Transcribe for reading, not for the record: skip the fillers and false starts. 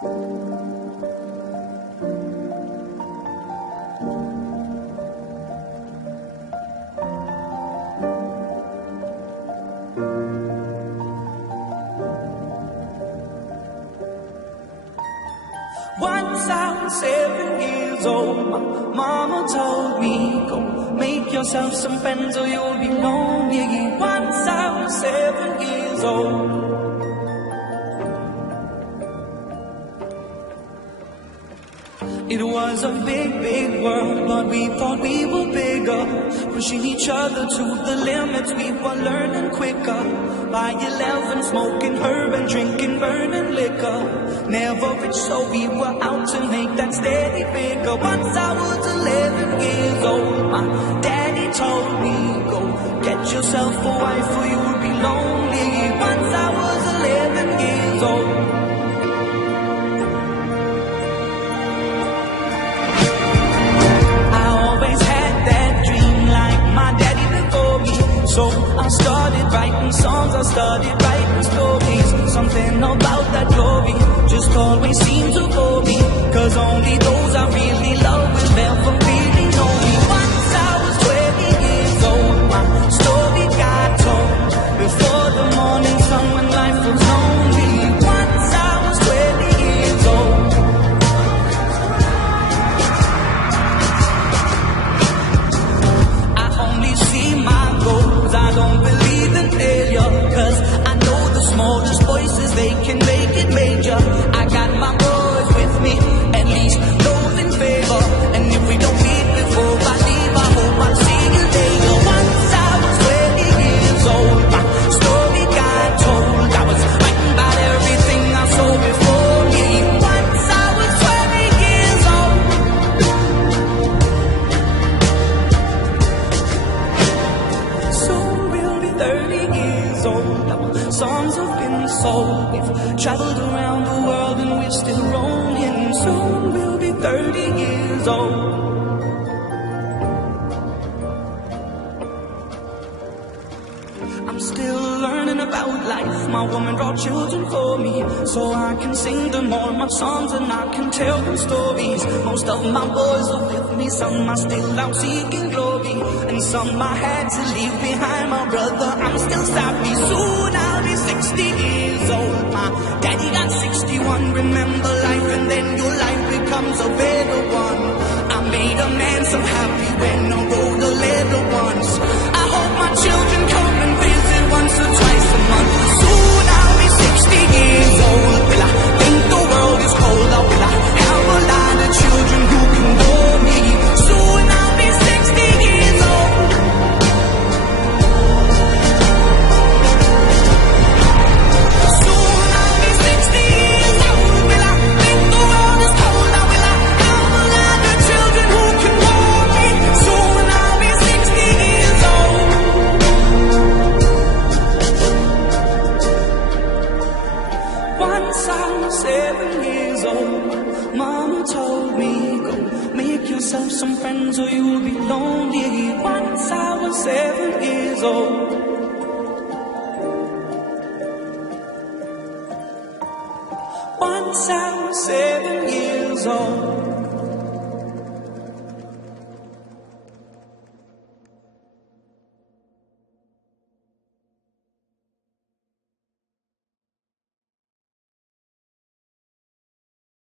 Once I was 7 years old, my mama told me, go make yourself some friends or you'll be lonely. Once I was 7 years old. It was a big, big world, but we thought we were bigger. Pushing each other to the limits, we were learning quicker. By 11, smoking herb and drinking burning liquor. Never rich, so we were out to make that steady figure. Once I was 11 years old, my daddy told me, go get yourself a wife or you'll be lonely. Once I was 11 years old. So I started writing songs, I started writing stories. Something about that glory just always seemed to bore me. Cause only those I really love will ever really know me. Once I was 20 years old, my story got told. Before the morning sun when life was lonely. Once I was 20 years old. I only see my goals, I don't believe in failure. Cause I know the smallest voices, they can make it major. I got my boys with me, at least those in favor. And if we don't meet before I leave, I hope I'll see you later. Once I was 20 years old, my story got told. I was writing about everything I saw before me. Once I was 20 years old. Soon we'll be 30 years old. Our songs have been sold. We've traveled around the world and we're still rolling. Soon we'll be 30 years old. I'm still learning about life. My woman brought children for me, so I can sing them all my songs and I can tell them stories. Most of my boys are with me, some are still out seeking glory, and some I had to leave behind. My brother, I'm still savvy. Soon I'll be 60 years old. My daddy got 61. Remember life and then your life becomes a better one. I made a man so happy when I wrote a letter once. I hope my children come and visit once or twice a month. Soon I'll be 60 years old. Will I think the world is cold, or will I have a lot of children who can bore me? Soon I'll be 60 years old. Soon I'll be 60 years old. Will I think the world is cold, or will I have a lot of children who can bore me? Soon I'll be 60 years old. Once I was 7 years old, Mama told me, go make yourself some friends or you'll be lonely. Once I was 7 years old. Once I was 7 years old.